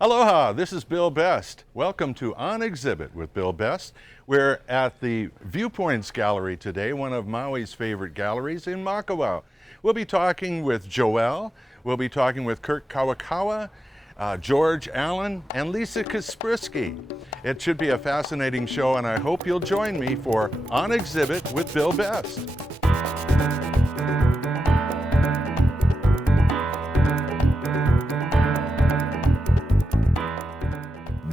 Aloha, this is Bill Best. Welcome to On Exhibit with Bill Best. We're at the Viewpoints Gallery today, one of Maui's favorite galleries in Makawao. We'll be talking with Joelle, we'll be talking with Kurt Kurokawa, George Allan, and Lisa Kasprycki. It should be a fascinating show, and I hope you'll join me for On Exhibit with Bill Best.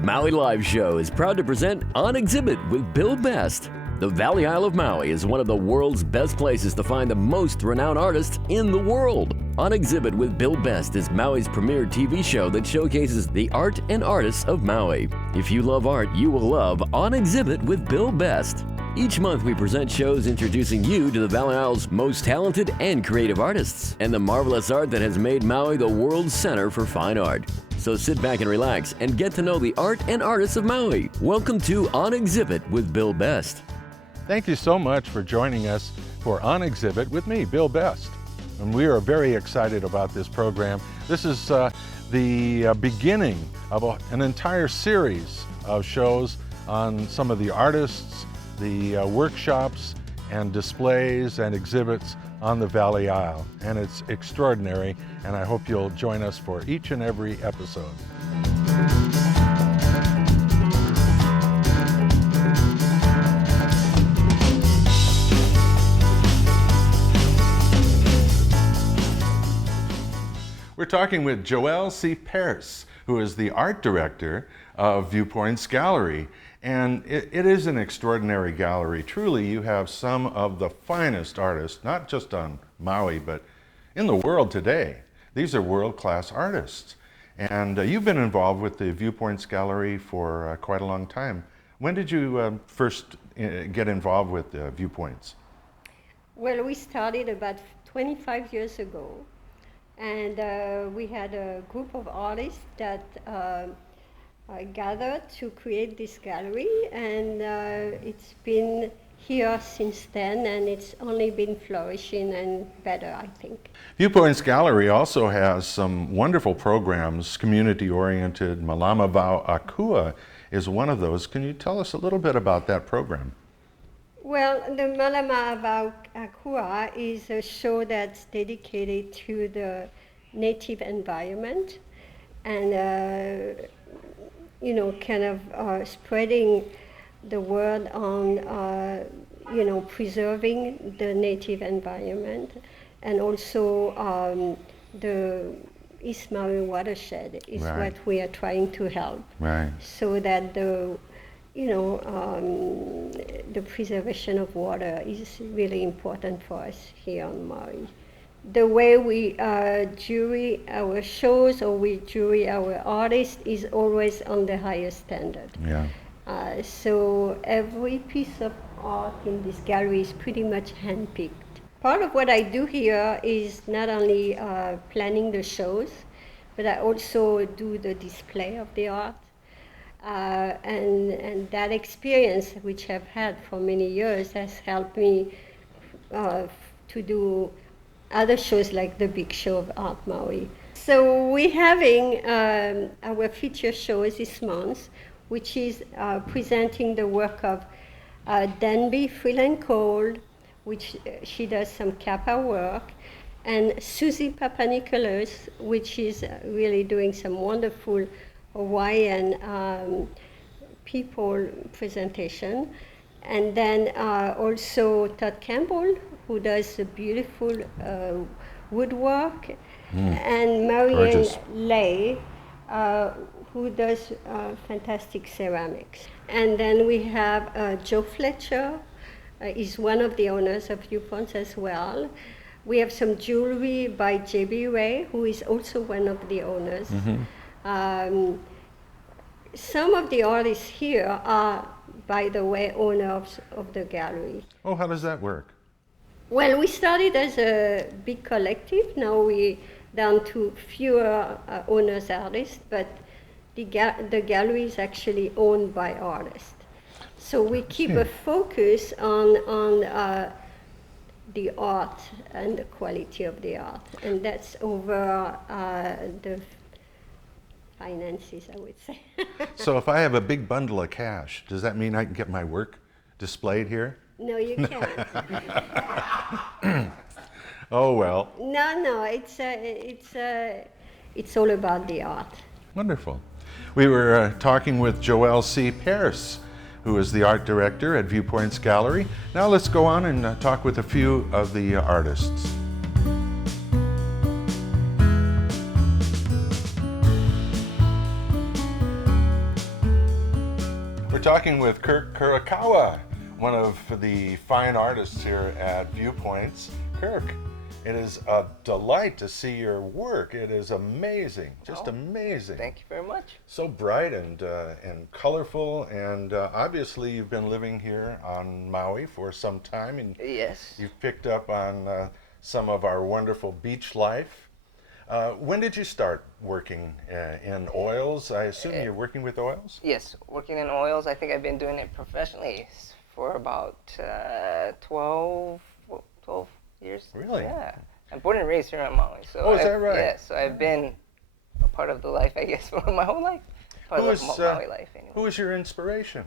Maui Live Show is proud to present On Exhibit with Bill Best. The Valley Isle of Maui is one of the world's best places to find the most renowned artists in the world. On Exhibit with Bill Best is Maui's premier TV show that showcases the art and artists of Maui. If you love art, you will love On Exhibit with Bill Best. Each month we present shows introducing you to the Valley Isle's most talented and creative artists and the marvelous art that has made Maui the world's center for fine art. So sit back and relax and get to know the art and artists of Maui. Welcome to On Exhibit with Bill Best. Thank you so much for joining us for On Exhibit with me, Bill Best. And we are very excited about this program. This is the beginning of an entire series of shows on some of the artists, the workshops and displays and exhibits on the Valley Isle. And it's extraordinary, and I hope you'll join us for each and every episode. We're talking with Joelle C. Pearce, who is the art director of Viewpoints Gallery. And it is an extraordinary gallery. Truly, you have some of the finest artists, not just on Maui, but in the world today. These are world-class artists. And you've been involved with the Viewpoints Gallery for quite a long time. When did you first get involved with Viewpoints? Well, we started about 25 years ago. And we had a group of artists that gathered to create this gallery, and it's been here since then, and it's only been flourishing and better, I think. Viewpoints Gallery also has some wonderful programs, community-oriented. Makawao Akua is one of those. Can you tell us a little bit about that program? Well, the Makawao Akua is a show that's dedicated to the native environment and kind of spreading the word on, preserving the native environment, and also the East Maui watershed is Right. what we are trying to help. Right. So that the preservation of water is really important for us here on Maui. The way we jury our shows or we jury our artists is always on the highest standard. Yeah. So every piece of art in this gallery is pretty much handpicked. Part of what I do here is not only planning the shows, but I also do the display of the art. And that experience, which I've had for many years, has helped me to do other shows like the Big Show of Art Maui. So we're having our feature shows this month, which is presenting the work of Denby Freeland Cole, which she does some kappa work, and Susie Papanikolaou, which is really doing some wonderful Hawaiian people presentation. And then also Todd Campbell, who does a beautiful woodwork, and Marianne Gorgeous. Lay, who does fantastic ceramics. And then we have Joe Fletcher, is one of the owners of Viewpoints as well. We have some jewelry by J.B. Ray, who is also one of the owners. Mm-hmm. Some of the artists here are, by the way, owners of the gallery. Oh, how does that work? Well, we started as a big collective. Now we're down to fewer owners artists, but the gallery is actually owned by artists. So we keep a focus on the art and the quality of the art, and that's over finances, I would say. So if I have a big bundle of cash, does that mean I can get my work displayed here? No, you can't. Oh, well. No, it's all about the art. Wonderful. We were talking with Joelle C. Pearce, who is the art director at Viewpoints Gallery. Now let's go on and talk with a few of the artists. We're talking with Kurt Kurokawa, one of the fine artists here at Viewpoints. Kirk, it is a delight to see your work. It is amazing, just amazing. Thank you very much. So bright and colorful, and obviously you've been living here on Maui for some time, and Yes. you've picked up on some of our wonderful beach life. When did you start working in oils? I assume you're working with oils? Yes, working in oils. I think I've been doing it professionally for about 12 years. Really? Yeah. I'm born and raised here on Maui. So Oh, is that right? Yeah, so I've been a part of the life, I guess, for my whole life. Part Who of is, the Maui life, anyway. Who is your inspiration?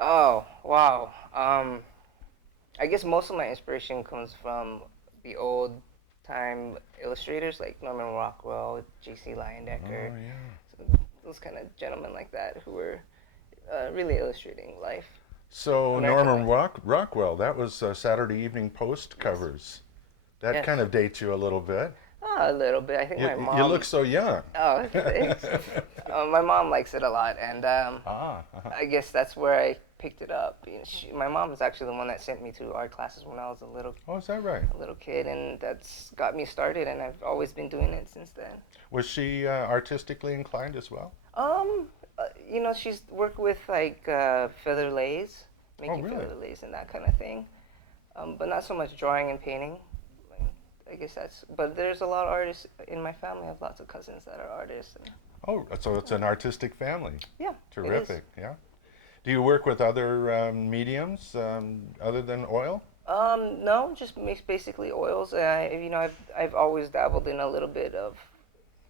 Oh, wow. I guess most of my inspiration comes from the old time illustrators like Norman Rockwell, J.C. Leyendecker, Oh, yeah. so those kind of gentlemen like that who were really illustrating life. So American Norman life. Rockwell, that was Saturday Evening Post covers. That Yes. kind of dates you a little bit. Oh, a little bit. I think my mom. You look so young. Oh, thanks. My mom likes it a lot, and I guess that's where I picked it up. You know, my mom is actually the one that sent me to art classes when I was Oh, is that right? a little kid, and that's got me started, and I've always been doing it since then. Was she artistically inclined as well? You know, she's worked with like feather lace, making really? feather lace and that kind of thing, but not so much drawing and painting. I guess that's. But there's a lot of artists in my family. I have lots of cousins that are artists. And, Oh, so it's an artistic family. yeah, Terrific, yeah. Do you work with other mediums other than oil? No, just makes basically oils. You know, I've always dabbled in a little bit of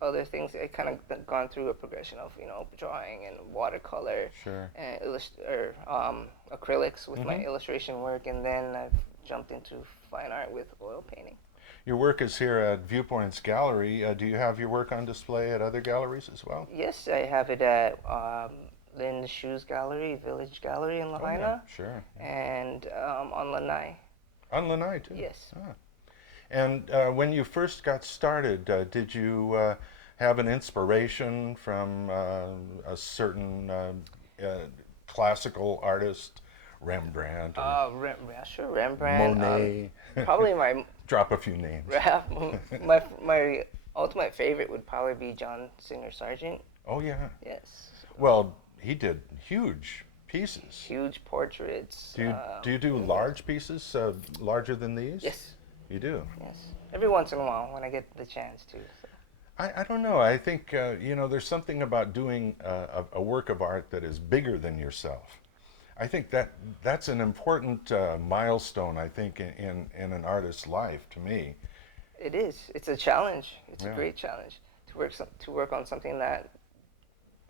other things. I kind of gone through a progression of drawing and watercolor, Sure. and acrylics with my illustration work, and then I've jumped into fine art with oil painting. Your work is here at Viewpoints Gallery. Do you have your work on display at other galleries as well? Yes, I have it at Lynn's Shoes Gallery, Village Gallery in Lahaina, Sure. and on Lanai. On Lanai, too? Yes. Ah. And when you first got started, did you have an inspiration from a certain classical artist, Rembrandt, or Sure, Rembrandt. Monet? Probably my Drop a few names. my ultimate favorite would probably be John Singer Sargent. Oh, yeah. Yes. Well, he did huge pieces. Huge portraits. Do you do large pieces, larger than these? Yes. You do? Yes. Every once in a while when I get the chance to. So. I don't know. I think, there's something about doing a work of art that is bigger than yourself. I think that's an important milestone, I think, in an artist's life, to me. It is. It's a challenge. It's Yeah. a great challenge to work on something that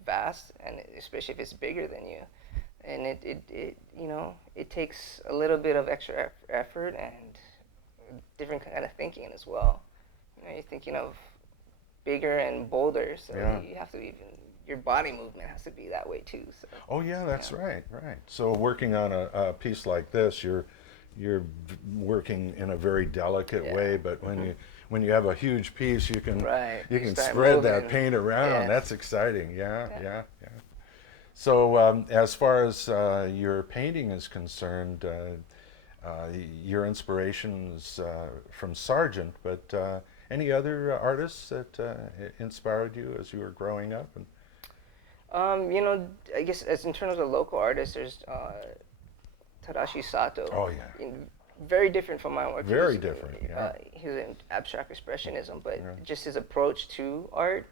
vast, and especially if it's bigger than you. And it takes a little bit of extra effort and different kind of thinking as well. You're thinking of bigger and bolder, so Yeah. you have to your body movement has to be that way too. So. Oh yeah, that's right. So working on a piece like this, you're working in a very delicate way, but when you have a huge piece, you can Start spread that moving. paint around. Yes. That's exciting. Yeah. So as far as your painting is concerned, your inspirations from Sargent, but any other artists that inspired you as you were growing up? And I guess as in terms of local artists, there's Tadashi Sato. Oh, yeah. Very different from my work. Very different, yeah. He's in abstract expressionism, but Yeah. just his approach to art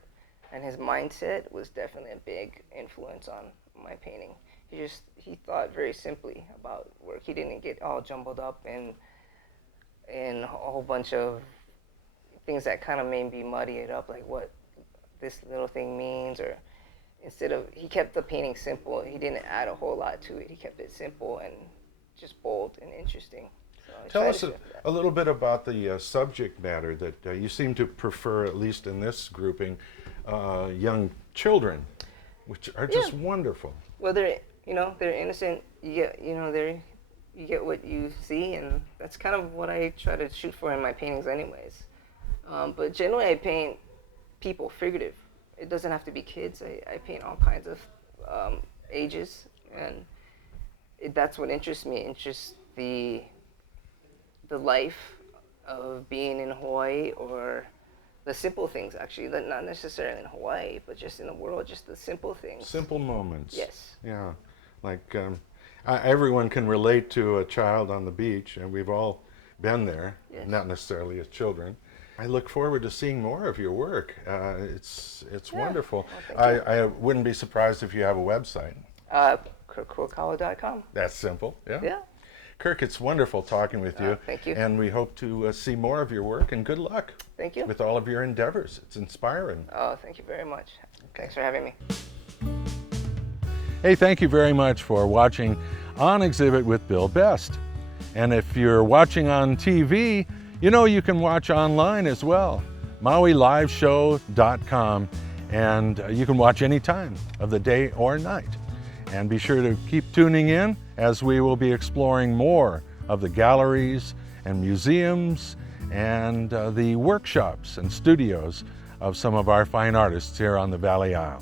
and his mindset was definitely a big influence on my painting. He thought very simply about work. He didn't get all jumbled up in a whole bunch of things that kind of maybe muddy it up, like what this little thing means, or he kept the painting simple. He didn't add a whole lot to it. He kept it simple and just bold and interesting. So Tell us a little bit about the subject matter that you seem to prefer, at least in this grouping, young children, which are just wonderful. Well, they're innocent. You get what you see, and that's kind of what I try to shoot for in my paintings, anyways. But generally, I paint people, figurative. It doesn't have to be kids. I paint all kinds of ages, and that's what interests me. Interests the life of being in Hawaii, or the simple things, actually, not necessarily in Hawaii, but just in the world, just the simple things. Simple moments. Yes. Yeah, like everyone can relate to a child on the beach, and we've all been there, Yes. not necessarily as children. I look forward to seeing more of your work. It's wonderful. Well, thank I wouldn't be surprised if you have a website. KurtKurokawa.com. That's simple. Yeah. Yeah. Kirk, it's wonderful talking with you. Thank you. And we hope to see more of your work, and good luck Thank you. with all of your endeavors. It's inspiring. Oh, thank you very much. Thanks for having me. Hey, thank you very much for watching On Exhibit with Bill Best. And if you're watching on TV, you know you can watch online as well, MauiLiveshow.com, and you can watch any time of the day or night. And be sure to keep tuning in, as we will be exploring more of the galleries and museums and the workshops and studios of some of our fine artists here on the Valley Isle.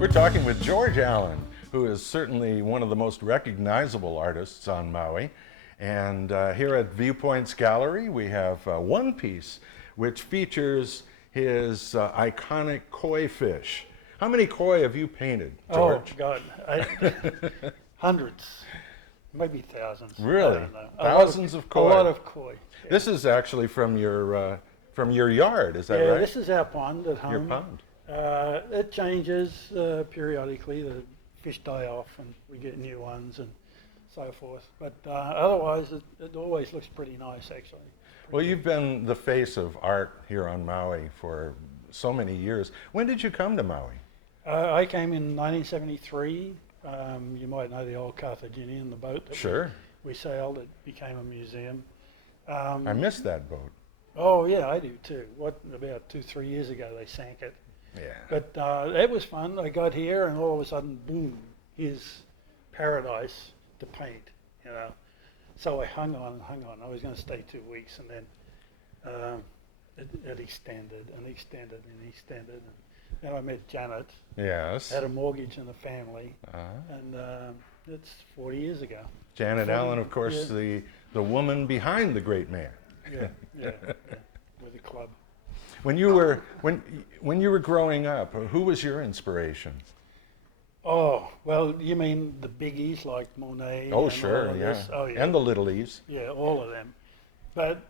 We're talking with George Allan, who is certainly one of the most recognizable artists on Maui. And here at Viewpoints Gallery, we have one piece which features his iconic koi fish. How many koi have you painted, George? Oh, God. Hundreds, maybe thousands. Really? I don't know. Thousands of koi? A lot of koi. Yeah. This is actually from your yard, is that Yeah, right? this is our pond at home. Your pond. It changes periodically. The fish die off and we get new ones and so forth. But otherwise, it always looks pretty nice, actually. Well, you've been the face of art here on Maui for so many years. When did you come to Maui? I came in 1973. You might know the old Carthaginian, the boat that we sailed. It became a museum. I missed that boat. Oh, yeah, I do too. About 2-3 years ago they sank it. Yeah. But it was fun. I got here and all of a sudden, boom, here's paradise to paint, you know. So I hung on. I was going to stay 2 weeks, and then it extended and extended and extended. And then I met Janet. Yes. Had a mortgage and a family, and it's 40 years ago. Janet Allan, of course, the woman behind the great man. Yeah, with the club. When you were growing up, who was your inspiration? Oh, well, you mean the biggies like Monet? Oh, and sure, all of yeah. this? Oh, yeah. And the littlies. Yeah, all of them. But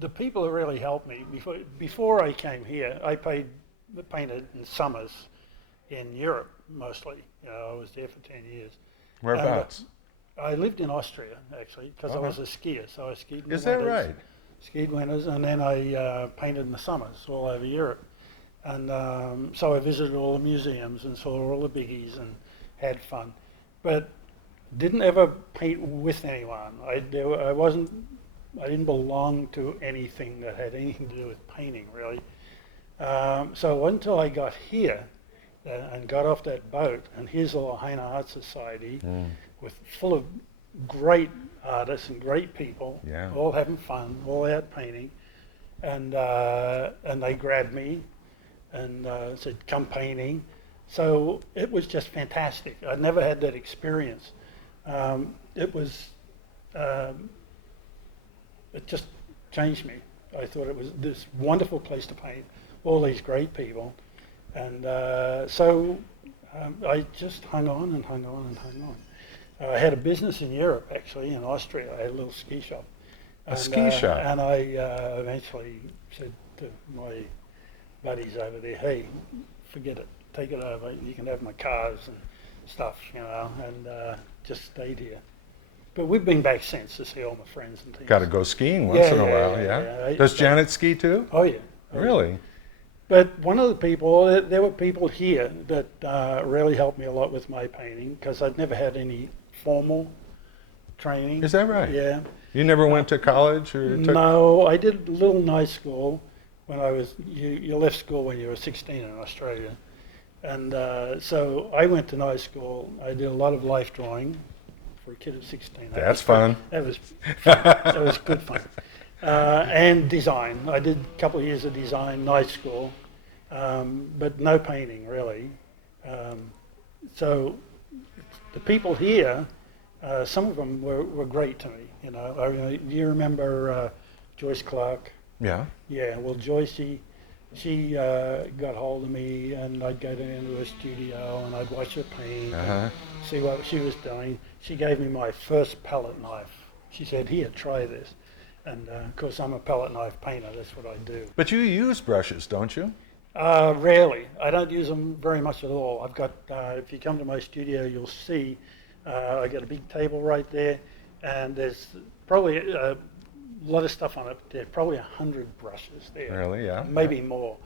the people who really helped me, before I came here, I painted in summers in Europe mostly. You know, I was there for 10 years. Whereabouts? I lived in Austria, actually, because I was a skier, so I skied in the Is that winters. right? Skied winters, and then I painted in the summers all over Europe. And so I visited all the museums and saw all the biggies and had fun. But didn't ever paint with anyone. I didn't belong to anything that had anything to do with painting, really. So until I got here and got off that boat, and here's the Lahaina Art Society, full of great artists and great people, all having fun, all out painting, and they grabbed me and said, "Come painting." So it was just fantastic. I'd never had that experience. It just changed me. I thought it was this wonderful place to paint, all these great people, and so I just hung on and hung on and hung on. I had a business in Europe, actually, in Austria. I had a little ski shop. Ski shop? And I eventually said to my buddies over there, "Hey, forget it. Take it over. You can have my cars and stuff, you know, and just stayed here. But we've been back since to see all my friends and things. Got to go skiing once in a while, yeah? Does Janet ski too? Oh, yeah. Really? But one of the people, there were people here that really helped me a lot with my painting because I'd never had any formal training. Is that right? Yeah. You never went to college or took... No, I did a little night school when I was, you left school when you were 16 in Australia. And so I went to night school. I did a lot of life drawing for a kid of 16. That's fun. That was fun. That was good fun. And design. I did a couple of years of design, night school, but no painting really. So the people here, some of them were great to me. You know, do you remember Joyce Clark? Yeah. Yeah. Well, Joyce, she got hold of me, and I'd go down to her studio, and I'd watch her paint, and see what she was doing. She gave me my first palette knife. She said, "Here, try this." And of course, I'm a palette knife painter. That's what I do. But you use brushes, don't you? Rarely. I don't use them very much at all. I've got, if you come to my studio, you'll see I got a big table right there, and there's probably a lot of stuff on it. There's probably 100 brushes there. Really, yeah. Maybe more.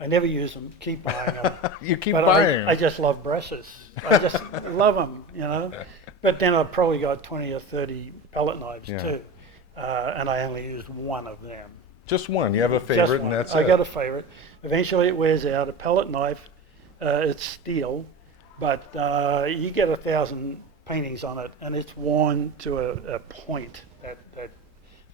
I never use them. Keep buying them. You keep but buying them. I just love brushes. I just love them, you know. But then I've probably got 20 or 30 palette knives too, and I only use one of them. Just one. You have a favorite, Just one. and that's I it. got a favorite. Eventually, it wears out. A palette knife, it's steel, but you get 1,000 paintings on it, and it's worn to a point.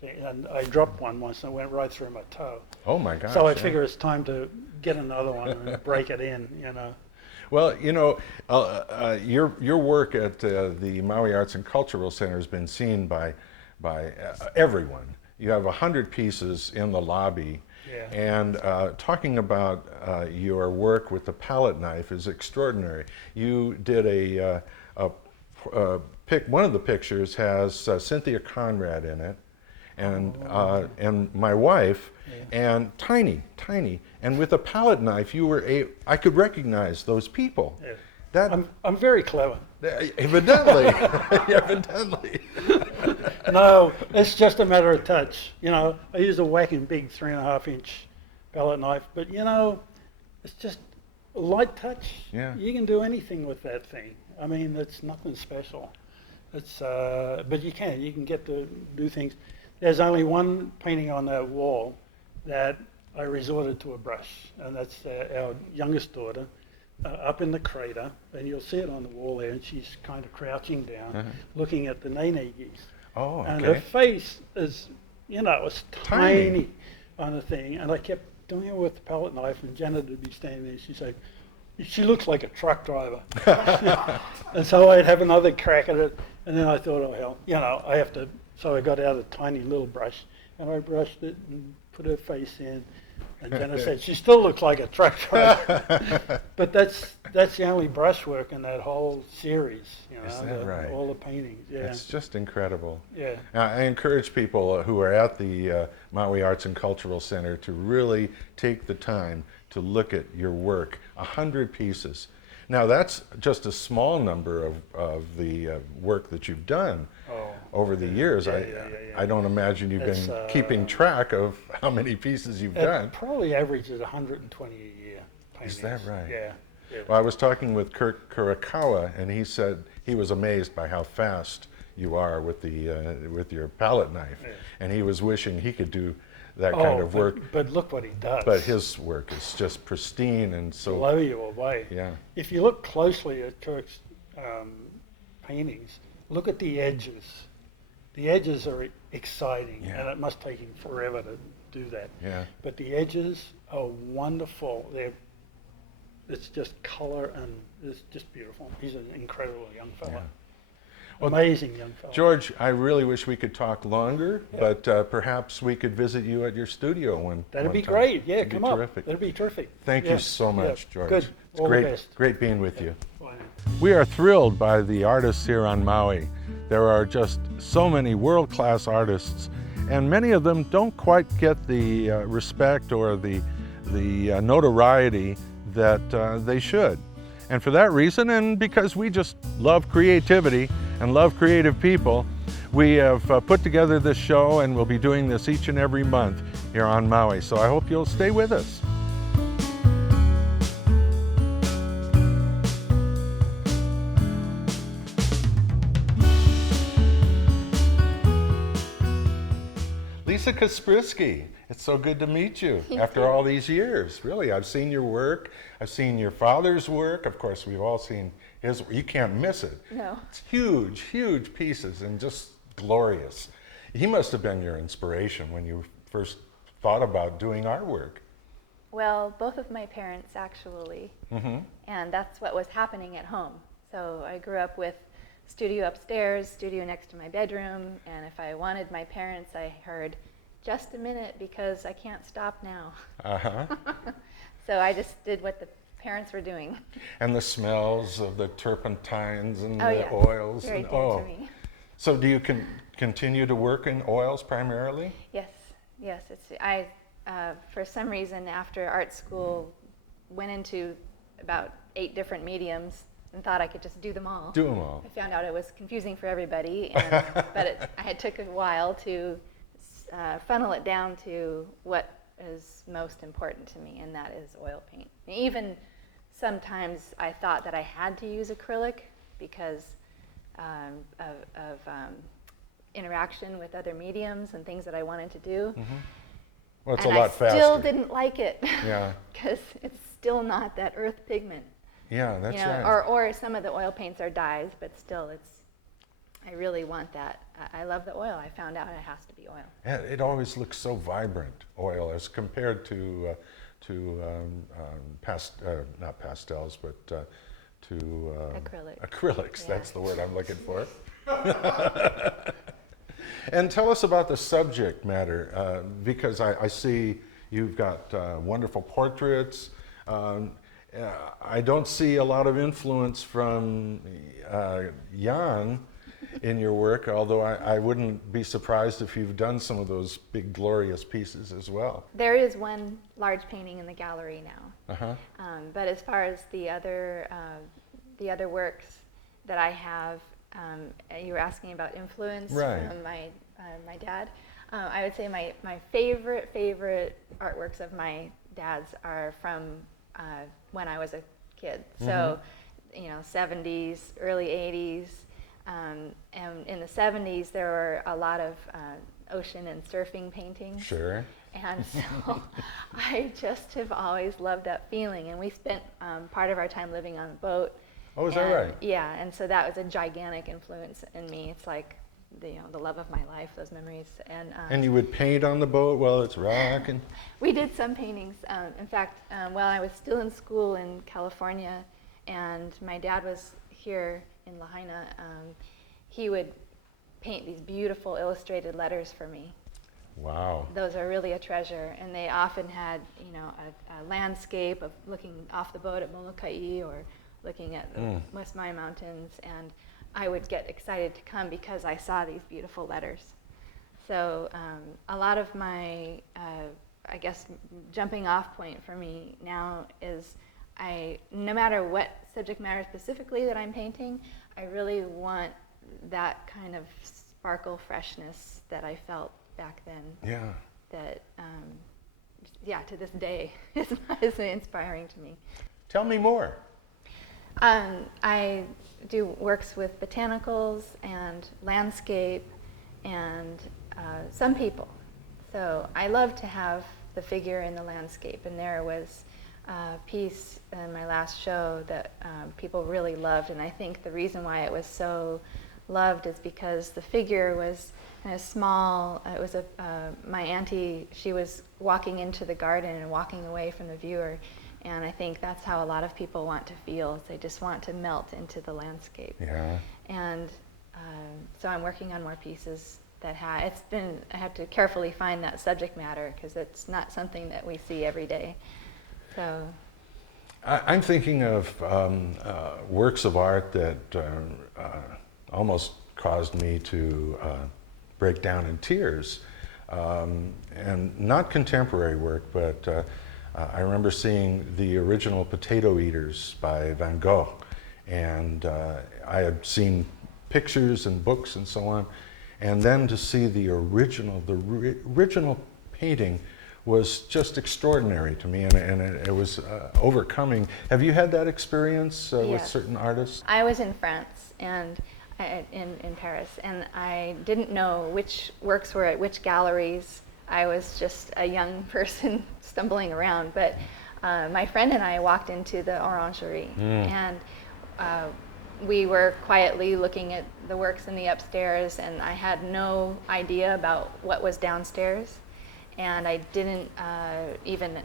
And I dropped one once, and it went right through my toe. Oh my gosh. So I figure it's time to get another one and break it in, you know. Well, you know, your work at the Maui Arts and Cultural Center has been seen by everyone. You have 100 pieces in the lobby, and talking about your work with the palette knife is extraordinary. You did one of the pictures has Cynthia Conrad in it, and my wife, and tiny, and with a palette knife, I could recognize those people. Yeah. That I'm very clever. evidently, evidently. No, it's just a matter of touch. You know, I use a whacking big 3.5-inch palette knife, but you know, it's just a light touch. Yeah. You can do anything with that thing. I mean, it's nothing special. It's but you can get to do things. There's only one painting on that wall that I resorted to a brush, and that's our youngest daughter up in the crater, and you'll see it on the wall there, and she's kind of crouching down, looking at the nene geese. Oh, okay. And her face is, you know, it's tiny on the thing, and I kept doing it with the palette knife, and Janet would be standing there, she'd say, "She looks like a truck driver." And so I'd have another crack at it, and then I thought, oh hell, you know, I have to. So I got out a tiny little brush, and I brushed it and put her face in. And Jenna said, "She still looks like a truck driver." But that's the only brushwork in that whole series, you know. Is that right? All the paintings, yeah. It's just incredible. Yeah. I encourage people who are at the Maui Arts and Cultural Center to really take the time to look at your work. 100 pieces. Now that's just a small number of the work that you've done over the years. I don't imagine you've been keeping track of how many pieces you've done. Probably averages 120 a year. Paintings. Is that right? Yeah. Well, I was talking with Kurt Kurokawa, and he said he was amazed by how fast you are with your palette knife, and he was wishing he could do that kind of work. But look what he does. But his work is just pristine and so. Blow you away. Yeah. If you look closely at Kurt's paintings, look at the edges. The edges are exciting, and it must take him forever to do that. Yeah. But the edges are wonderful. It's just color, and it's just beautiful. He's an incredible young fellow. Yeah. Well, amazing young fellow. George, I really wish we could talk longer, but perhaps we could visit you at your studio one. That'd be time. great. Yeah, That'd come be up. terrific. That'd be terrific. Thank you so much, George. Good. It's All great, the best. great being with you. Bye. We are thrilled by the artists here on Maui. There are just so many world-class artists, and many of them don't quite get the respect or the notoriety that they should. And for that reason, and because we just love creativity and love creative people, we have put together this show, and we'll be doing this each and every month here on Maui. So I hope you'll stay with us. Lisa Kasprycki, it's so good to meet you after all these years. Really, I've seen your work. I've seen your father's work. Of course, we've all seen his. You can't miss it. No. It's huge, huge pieces and just glorious. He must have been your inspiration when you first thought about doing artwork. Well, both of my parents actually, and that's what was happening at home. So I grew up with studio upstairs, studio next to my bedroom, and if I wanted my parents, I heard, "Just a minute, because I can't stop now." So I just did what the parents were doing. And the smells of the turpentines and Oh, the yeah. oils. Very and, dear to me. So do you continue to work in oils primarily? Yes, yes. I for some reason, after art school, went into about 8 different mediums and thought I could just do them all. Do them all. I found out it was confusing for everybody, but it took a while to funnel it down to what is most important to me, and that is oil paint. Even sometimes I thought that I had to use acrylic because of interaction with other mediums and things that I wanted to do. Well, it's and a lot faster. I still didn't like it. Yeah. Because it's still not that earth pigment. Yeah, that's You know, right. or some of the oil paints are dyes, but still, I really want that. I love the oil. I found out it has to be oil. Yeah, it always looks so vibrant, oil, as compared to not pastels, but to acrylics. Yeah. That's the word I'm looking for. And tell us about the subject matter, because I see you've got wonderful portraits. I don't see a lot of influence from Jan in your work, although I wouldn't be surprised if you've done some of those big, glorious pieces as well. There is one large painting in the gallery now. Uh-huh. But as far as the other works that I have, you were asking about influence Right. from my dad. I would say my favorite artworks of my dad's are from when I was a kid. So, 70s, early 80s. And in the 70s, there were a lot of ocean and surfing paintings. Sure. And so I just have always loved that feeling. And we spent part of our time living on a boat. Oh, is that right? Yeah, and so that was a gigantic influence in me. It's like the love of my life, those memories. And you would paint on the boat while it's rocking? We did some paintings. In fact, while I was still in school in California, and my dad was here in Lahaina, he would paint these beautiful illustrated letters for me. Wow. Those are really a treasure, and they often had, a landscape of looking off the boat at Molokai or looking at the West Maui Mountains, and I would get excited to come because I saw these beautiful letters. So a lot of my, I guess, jumping off point for me now is no matter what subject matter specifically that I'm painting, I really want that kind of sparkle freshness that I felt back then. Yeah. That, to this day is inspiring to me. Tell me more. I do works with botanicals and landscape and some people. So I love to have the figure in the landscape, and there was a piece in my last show that people really loved, and I think the reason why it was so loved is because the figure was kind of small. It was my auntie, she was walking into the garden and walking away from the viewer. And I think that's how a lot of people want to feel. They just want to melt into the landscape. Yeah. And so I'm working on more pieces that I have to carefully find that subject matter because it's not something that we see every day. So. I'm thinking of works of art that almost caused me to break down in tears. And not contemporary work, but I remember seeing the original Potato Eaters by Van Gogh, and I had seen pictures and books and so on, and then to see the original painting was just extraordinary to me, and it was overcoming. Have you had that experience with Yes. certain artists? I was in France and in Paris, and I didn't know which works were at which galleries. I was just a young person stumbling around, but my friend and I walked into the Orangerie, and we were quietly looking at the works in the upstairs, and I had no idea about what was downstairs, and I didn't even,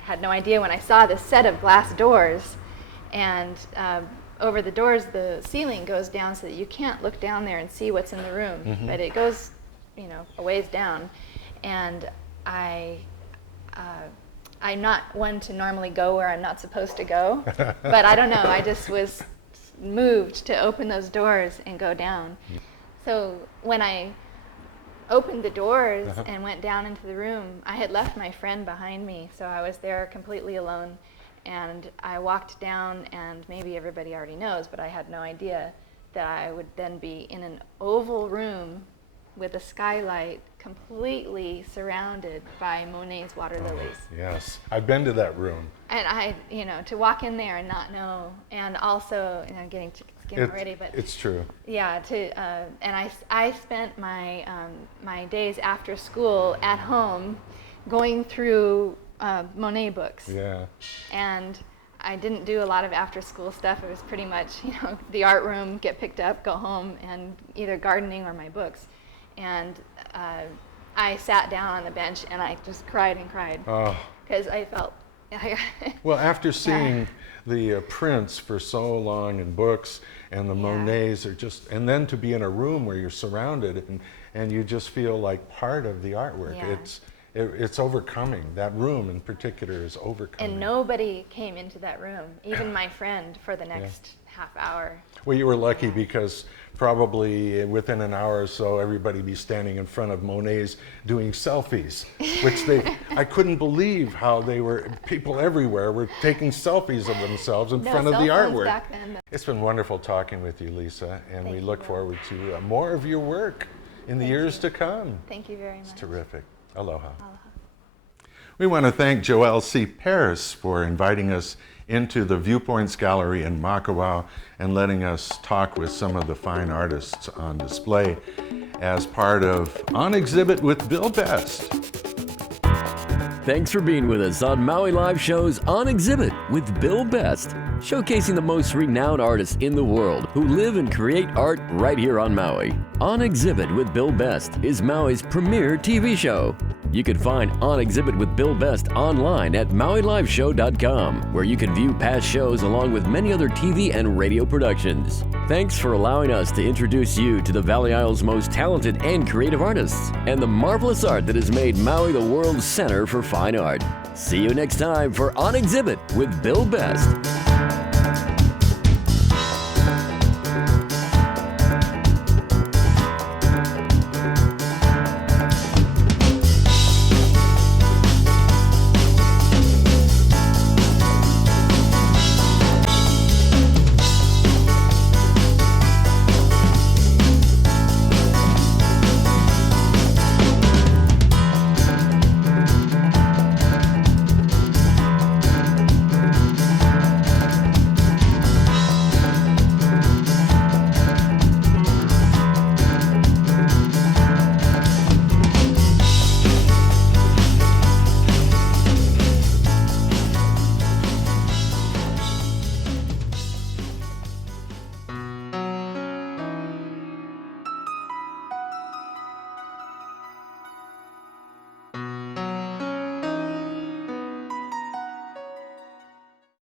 had no idea when I saw this set of glass doors, and over the doors the ceiling goes down so that you can't look down there and see what's in the room, but it goes, a ways down. And I'm not one to normally go where I'm not supposed to go, but I don't know, I just was moved to open those doors and go down. So when I opened the doors and went down into the room, I had left my friend behind me, so I was there completely alone. And I walked down, and maybe everybody already knows, but I had no idea that I would then be in an oval room with a skylight completely surrounded by Monet's water lilies. Yes, I've been to that room. And I, to walk in there and not know, and also, getting to skin already, but it's true. yeah, and I spent my my days after school at home going through Monet books. Yeah. And I didn't do a lot of after school stuff. It was pretty much, the art room, get picked up, go home, and either gardening or my books. And I sat down on the bench and I just cried and cried because I felt. Well, after seeing the prints for so long in books, and the Monets are just, and then to be in a room where you're surrounded and you just feel like part of the artwork. Yeah. It's overcoming. That room in particular is overcoming. And nobody came into that room, even my friend, for the next half hour. Well, you were lucky because probably within an hour or so, everybody be standing in front of Monet's doing selfies, which I couldn't believe how people everywhere were taking selfies of themselves in front of the cell phones artwork. back then. It's been wonderful talking with you, Lisa, and Thank we you. look forward to more of your work in the years to come. Thank you very much. It's terrific. Aloha. Aloha. We want to thank Joelle C. Paris for inviting us into the Viewpoints Gallery in Makawao and letting us talk with some of the fine artists on display as part of On Exhibit with Bill Best. Thanks for being with us on Maui Live Show's On Exhibit with Bill Best, showcasing the most renowned artists in the world who live and create art right here on Maui. On Exhibit with Bill Best is Maui's premier TV show. You can find On Exhibit with Bill Best online at MauiLiveShow.com, where you can view past shows along with many other TV and radio productions. Thanks for allowing us to introduce you to the Valley Isle's most talented and creative artists and the marvelous art that has made Maui the world's center for fine art. See you next time for On Exhibit with Bill Best.